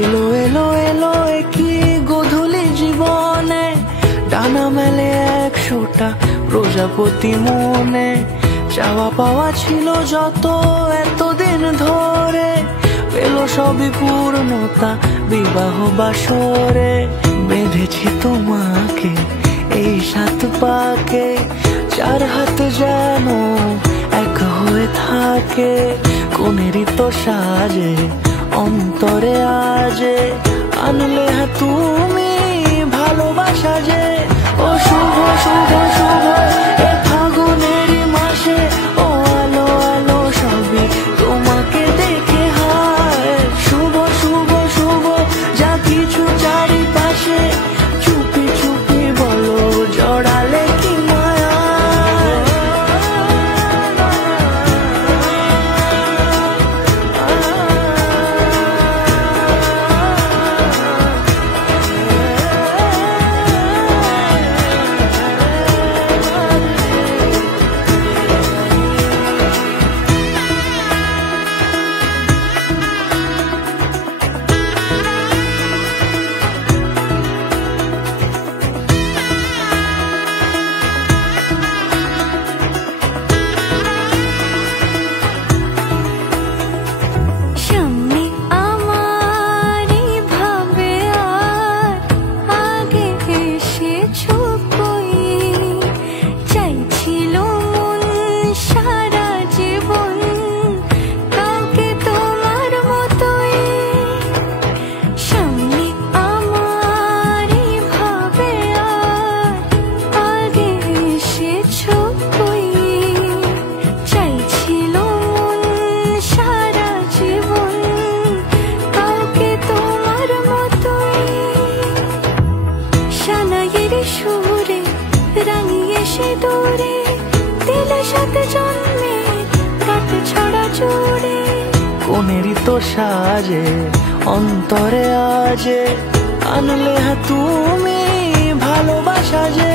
এলো এলো এলো কি গোধূলি জীবনে, ডানা মেলে 100টা প্রজাপতি মনে। চাওয়া পাওয়া ছিল যত এতদিন ধরে, পেল সবই পূর্ণতা বিবাহ বাসরে। বেঁধেছি তোমাকে এই 7 পাকে, 4 হাত যেন এক হয়ে থাকে। কোনেরই তো সাজে অন্তরে আজে, আনলে তুমি ভালোবাসা যে। ও শুভ শুভ শুভ এ ফাগুনেরই মাসে, ও আলো আলো সবই তোমাকে দেখে হায়। শুভ শুভ শুভ যা কিছু চারিপাশে, চুপি চুপি বলো জড়ালে কি মায়া। সুরে রাঙিয়ে সে দূরে, দিলে 7 জন্মের রাত ছড়া জুড়ে। কোনেরই তো সাজে অন্তরে আজে, আনলে তুমি ভালোবাসা যে।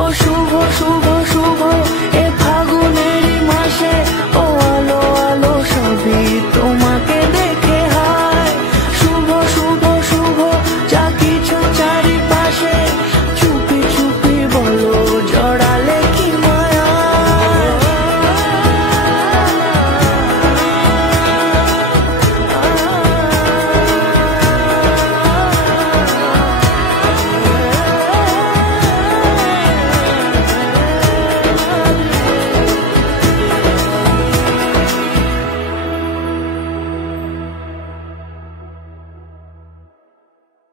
ও শুভ শুভ শুভ এ